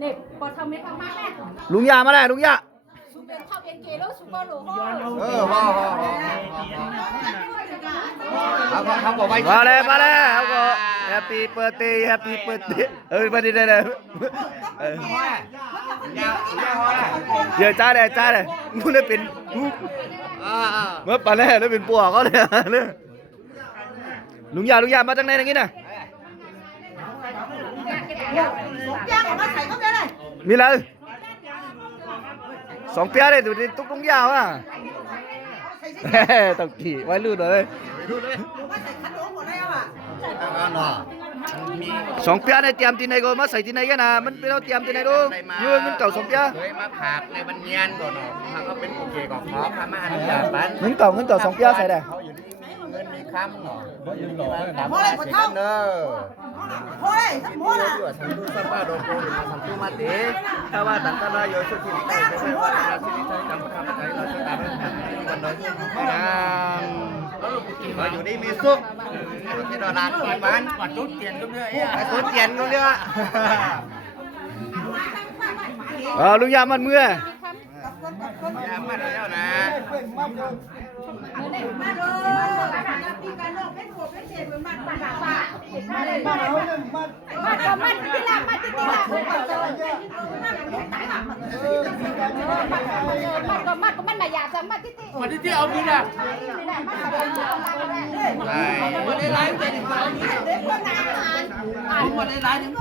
เนี่ยพอทำไม่ทำมาแม่ ลุงยามาแล้วลุงยา สุเป็นข้าวเป็นเกลือสุก็หลูห่อ เขาบอกไว้ มาแล้วเขาก็แฮปปี้เบิร์ดเดย์แฮปปี้เบิร์ดเดย์บันนี้ได้เลยเดี๋ยวจ้าเลยมึงได้เป็นเมื่อปันแรกได้เป็นปัวเขาเลยลุงยามาจากไหนอย่างงี้น่ะมีอะไร2 เปียเลยดูดิตุ๊กลุงยาวอ่ะต้องขี่ไว้ลื่นเลย2 เปียในเตรียมที่ไหนก็มาใส่ที่ไหนกันนะมันเราเตรียมที่ไหนดูยืนมันเก่า2 เปียเคยมาผักในบรรเนียนก่อนเนาะเขาเป็นโอเคก่อนขอพามาอนุญาตบ้าน เงินเก่า2 เปียใส่ได้ เขาอยู่ที่มีเงินมีคำเนาะอยู่ที่บ้านตามภาษีกันเนอะโอ้ยทั้งหมดอ่ะทั้งตู้ซักผ้าโดนโกงทั้งตู้มาเตะถ้าว่าต่างกันเราอยู่สุดที่นี่ไม่ใช่ว่าเราที่นี่ใช้จำประทับใจเราจะตามกันเนาะเราอยู่นี่มีสุขที่เราลานกินมันปัดจุดเตียนก็เรื่อยจุดเตียนก็เรื่อย ลุงยามันเมื่อ อย่ามาเดี๋ยวนะ มาก็มันที่ละมาที่ละมันก็มันมาอยากจะมาที่มาที่เอาดีนะมาได้ไลฟ์เป็นมาได้ไลฟ์